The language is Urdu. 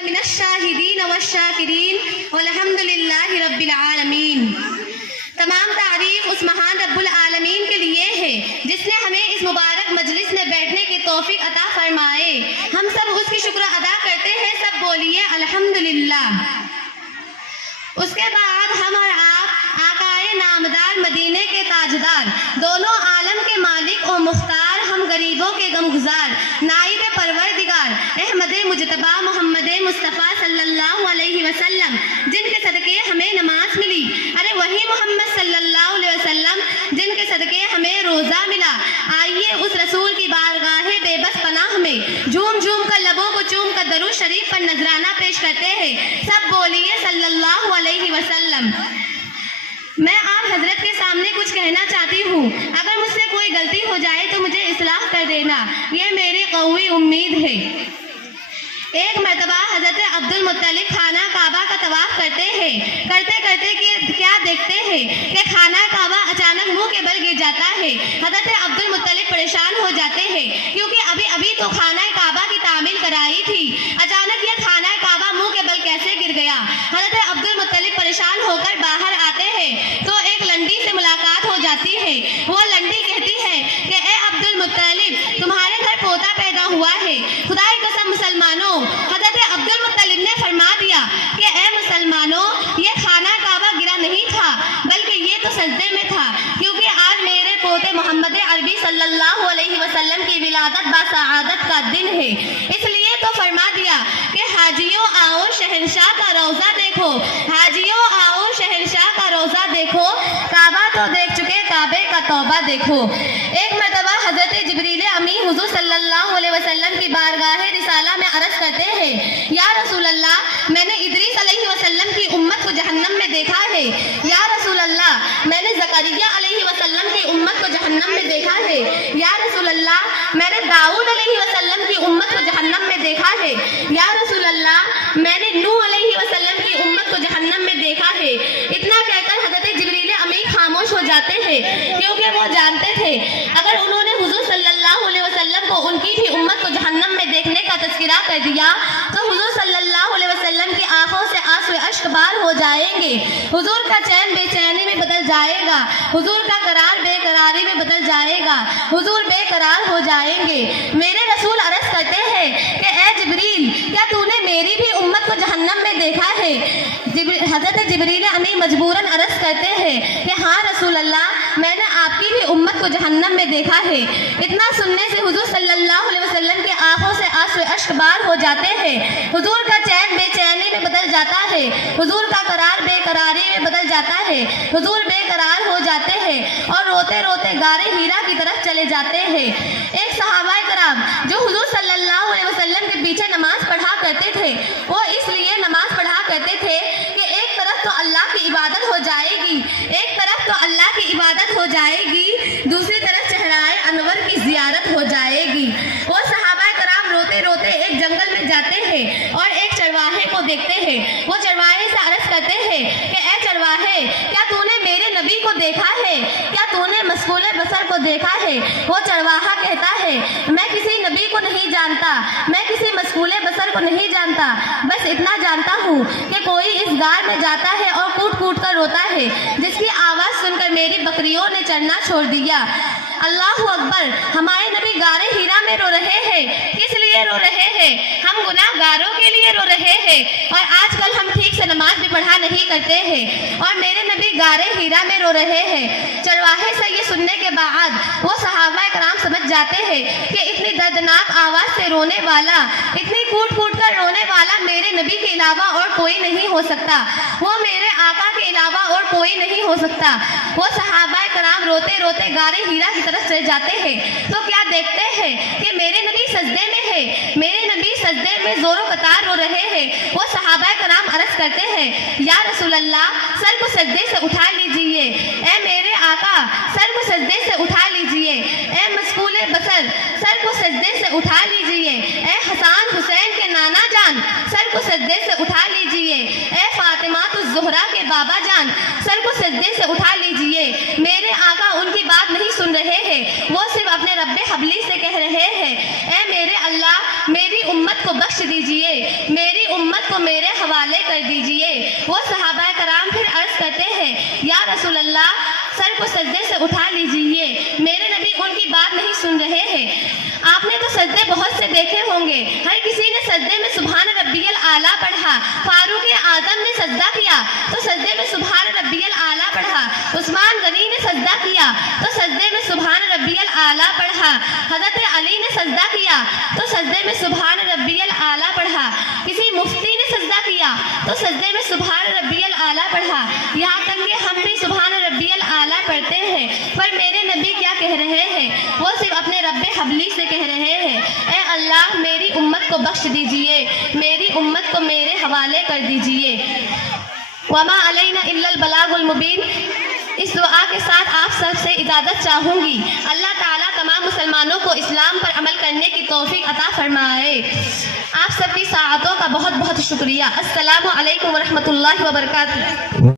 من الشاہدین والشاکرین والحمد للہ رب العالمین۔ تمام تعریف اس مہان رب العالمین کے لیے ہے جس نے ہمیں اس مبارک مجلس میں بیٹھنے کی توفیق عطا فرمائے۔ ہم سب اس کی شکر ادا کرتے ہیں، سب بولیے الحمدللہ۔ اس کے بعد ہم اور آپ آقائے نامدار مدینے کے تاجدار، دونوں عالم کے مالک و مختار، ہم غریبوں کے غمگزار، نائب پروردگار احمد مجتبی محمد مصطفیٰ صلی اللہ علیہ وسلم، جن کے صدقے ہمیں نماز ملی، ارے وہی محمد صلی اللہ علیہ وسلم جن کے صدقے ہمیں روزہ ملا۔ آئیے اس رسول کی بارگاہ بے بس پناہ میں جھوم جھوم کر لبوں کو چوم کر درود شریف پر نذرانہ پیش کرتے ہیں، سب بولیے صلی اللہ علیہ وسلم۔ میں آپ حضرت کے سامنے کچھ کہنا چاہتی ہوں، اگر مجھ سے کوئی غلطی ہو جائے تو مجھے اصلاح کر دینا، یہ میری قوی امید ہے۔ ایک مرتبہ حضرت عبد المطلب خانہ کعبہ کا طواف کرتے ہیں، کرتے کرتے کیا دیکھتے ہیں کہ خانہ کعبہ اچانک منہ کے بل گر جاتا ہے۔ حضرت عبد المطلب پریشان ہو جاتے ہیں کیونکہ ابھی تو خانہ کعبہ کی تعمیل کرائی تھی، اچانک یہ خانہ کعبہ منہ کے بل کیسے گر گیا؟ حضرت عبد المطلب پریشان ہو کر باہر آتے ہیں تو ایک لنڈی سے ملاقات ہو جاتی ہے۔ وہ لنڈی کہتی ہے کہ اے عبد المطلب، تمہارے گھر پوتا پیدا ہوا ہے، خدا کی قسم مسلمانوں۔ حضرت عبد المطلب نے فرما دیا کہ اے مسلمانوں، یہ خانہ کعبہ گرا نہیں تھا بلکہ یہ تو سجدے میں تھا، کیونکہ آج میرے پوتے محمد عربی صلی اللہ علیہ وسلم کی ولادت باسعادت کا دن ہے، اس لیے تو فرما دیا کہ حاجیوں آؤ شہنشاہ کا روضہ دیکھو، حاجیوں آؤ شہنشاہ کا روضہ دیکھو، کعبہ تو دیکھ چکے کعبے کا توبہ دیکھو۔ ایک مرتبہ حضرت جبریل امی حضور صلی اللہ علیہ وسلم کی بارگاہ رسالہ میں عرض کرتے ہیں، یا رسول اللہ، میں نے ادریس علیہ وسلم کی امت کو جہنم میں دیکھا ہے، یا رسول اللہ، میں نے زکریا علیہ وسلم کی امت کو جہنم میں دیکھا ہے، یا رسول اللہ، میں نے داؤد علیہ وسلم کی امت کو جہنم میں دیکھا ہے، یا رسول اللہ، میں نے نوح علیہ وسلم کی امت کو جہنم میں دیکھا ہے۔ اتنا کہہ کر حضرت جبریل امی خاموش ہو جاتے ہیں، کیونکہ وہ جانتے تھے اگر انہوں نے حضور صلی اللہ علیہ وسلم کو ان کی بھی امت کو جہنم میں دیکھنے کا تذکرہ کر دیا تو حضور صلی اللہ علیہ وسلم کی آنکھوں سے آنسو اشک بار ہو جائیں گے، حضور کا چین بے چینی میں بدل جائے گا، حضور کا قرار بے قراری میں بدل جائے گا، حضور بے قرار ہو جائیں گے۔ میرے رسول عرض کرتے ہیں کہ اے جبریل، کیا تو نے میری بھی امت کو جہنم میں دیکھا ہے؟ حضرت جبریل امی مجبوراً عرض کرتے ہیں کہ ہاں رسول اللہ، میں نے آپ کی بھی امت کو جہنم میں دیکھا ہے۔ اتنا سننے سے حضور صلی اللہ علیہ وسلم کی آنکھوں سے آنسو اشک بار ہو جاتے ہیں، حضور کا چین بے چینی میں بدل جاتا ہے، حضور کا قرار بے قراری میں بدل جاتا ہے، حضور بے قرار ہو جاتے ہیں اور روتے روتے غار ہیرا کی طرف چلے جاتے ہیں۔ ایک صحابہ کرام جو حضور صلی اللہ علیہ وسلم کے پیچھے نماز پڑھا کرتے تھے، وہ اس لیے نماز پڑھا کرتے تھے کہ ایک طرف تو اللہ کی عبادت ہو جائے گی، ایک طرف تو اللہ کی عبادت ہو جائے گی، دوسری طرف چہرائے انور کی زیارت ہو جائے گی۔ وہ صحابہ کرام روتے روتے ایک جنگل میں جاتے ہیں اور ایک چرواہے کو دیکھتے ہیں۔ وہ چرواہے سے عرض کرتے ہیں کہ اے چرواہے، کیا تو نے میرے نبی کو دیکھا ہے؟ کیا تو نے مسکول بصر کو دیکھا ہے؟ وہ چرواہا کہتا ہے، میں کسی نبی کو نہیں جانتا، میں کسی مسکول بصر کو نہیں جانتا، بس اتنا جانتا ہوں کہ کوئی اس غار میں جاتا ہے اور کوٹ کوٹ کر روتا ہے، جس کی آواز سن کر میری بکریوں نے چرنا چھوڑ دیا۔ اللہ اکبر، ہمارے نبی غار ہیرا میں رو رہے ہیں، کس لیے رو رہے ہیں؟ ہم گناہ گاروں کے لیے رو رہے ہیں، اور آج کل ہم ٹھیک سے نماز بھی پڑھا نہیں کرتے ہیں، اور میرے نبی غار ہیرا میں رو رہے ہیں۔ چرواہے سے یہ سننے کے بعد وہ صحابہ کرام سمجھ جاتے ہیں کہ اتنی دردناک آواز سے رونے والا، اتنی کوٹ کوٹ کر رونے والا میرے نبی کے علاوہ اور کوئی نہیں ہو سکتا، وہ میرے آقا کے علاوہ اور کوئی نہیں ہو سکتا۔ وہ صحابہ کرام روتے روتے غار ہیرا کی طرف چلے جاتے ہیں تو کیا دیکھتے ہیں کہ میرے نبی سجدے میں ہے، میرے نبی سجدے میں زور و قطار رو رہے ہیں۔ وہ صحابہ کرام عرض کرتے ہیں، یا رسول اللہ، سر کو سجدے سے اٹھا لیجئے، اے میرے آقا، سر کو سجدے سے اٹھا لیجئے، اے مسکول بصر، سر کو سجدے سے اٹھا لیجئے، اے حسن حسین کے نانا جان، سر کو سجدے سے اٹھا لیجئے، اے فاطمہ الزہرا کے بابا جان، سر کو سجدے سے اٹھا لیجئے۔ میرے آقا ان کی بات نہیں سن رہے ہیں، وہ صرف اپنے رب حبلی سے کہہ رہے ہیں، اے میرے اللہ، میری امت کو بخش دیجئے، میری امت کر دیجئے۔ وہ صحابہ کرام پھر عرض کرتے ہیں یا رسول اللہ سر کو سجدے سے اٹھا لیجئے۔ میرے نبی ان کی بات نہیں سن رہے ہیں۔ آپ نے تو سجدے بہت سے دیکھے ہوں گے، ہر کسی نے سجدے میں سبحان ربی الاعلیٰ پڑھا۔ فاروق اعظم نے سجدہ کیا تو سجدے میں سبحان ربی الاعلیٰ پڑھا۔ عثمان غنی نے سجدہ کیا تو سجدے میں سبحان ربی الاعلیٰ پڑھا۔ حضرت علی نے سجدہ کیا تو سجدے میں سبحان ربی الاعلیٰ پڑھا۔ کسی مفتی نے سجدہ کیا تو سجدے میں سبحان ربی الاعلیٰ پڑھا۔ یہاں تک کہ ہم بھی سبحان ربی الاعلیٰ پڑھتے ہیں، پر میرے نبی کیا کہہ رہے ہیں؟ وہ صرف اپنے رب حبلی سے کہہ رہے ہیں اے اللہ میری امت کو بخش دیجئے، میری امت کو میرے حوالے کر دیجئے۔ وما علینا الا البلاغ المبین۔ اس دعا کے ساتھ آپ سب سے اجازت چاہوں گی۔ اللہ تعالیٰ تمام مسلمانوں کو اسلام پر عمل کرنے کی توفیق عطا فرمائے۔ آپ سب کی ساعتوں کا بہت بہت شکریہ۔ السلام علیکم ورحمۃ اللہ وبرکاتہ۔